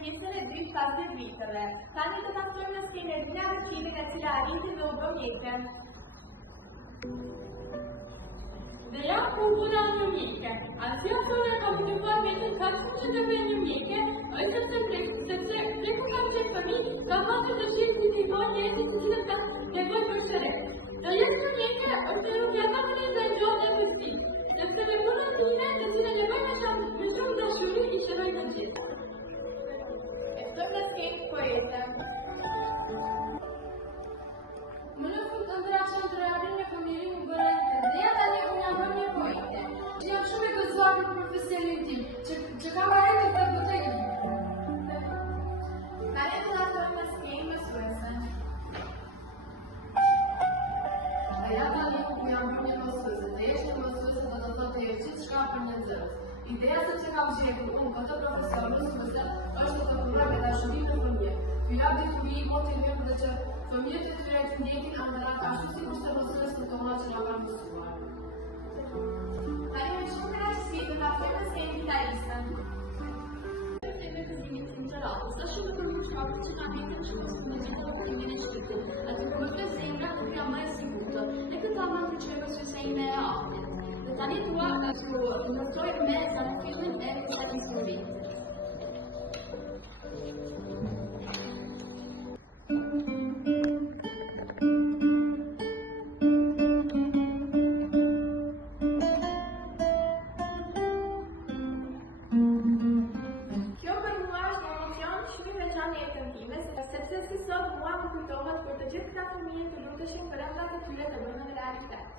pjesën e dytë pas 10 viteve. Tani të pasojmë në skenë e Dina Rëqimit e cila arriti dhe u bë mjekë. Dhe ja ku vura një mjekë. Asia thonë ka munduar vetëm 400 që të bëjë një mjekë, është sepse preku kam qenë fëmijë, ka pasur dëshirë si t'i bëjë njerëzit të cilët kanë nevojë për shërbim. Dhe jetë një mjekë është rrugë vetëm e gjotë e vështirë, sepse me punën time të cilën nevojë me shumë dashuri i shëroj të gjitha. Ftojmë në skenë poetën. Më në fund të ndrashëm të reabrin me fëmiri më bërën dhe ja tani unë jam bërë një poete. Që jam shumë e gëzuar për profesionin tim, që kam arritur të bëtej një. Tani të pasojmë në skenë mësuesën. Dhe ja tani unë jam bërë një mësuese, dhe eshte mësuese dhe të thotë e gjithë shka për një zërës. Ideja se që kam gjekur unë këtë profesor mësuese është të përmërë me dashuri në fëmijë. Ju jap dituri, motivim dhe që fëmijët e tyre të ndjekin ëndrat ashtu si kurse mësuesit tona që na kanë mësuar. Tani me shumë kënaqësi do ta bëjmë në skenë gitaristën. Është shumë për mua shkak që kam jetën në shkollë në gjithë opinimin e shpirtit. Aty ku më flet zemra ku jam më e sigurt. E këtë ama të çojmë se ime e aftë. Dhe tani dua të ndërtoj me zanfilin e kësaj instrumenti. Sepse si sot mua më kujtohet për të gjithë këta fëmijë të luteshin për ëndrat e tyre të bëhen realitet.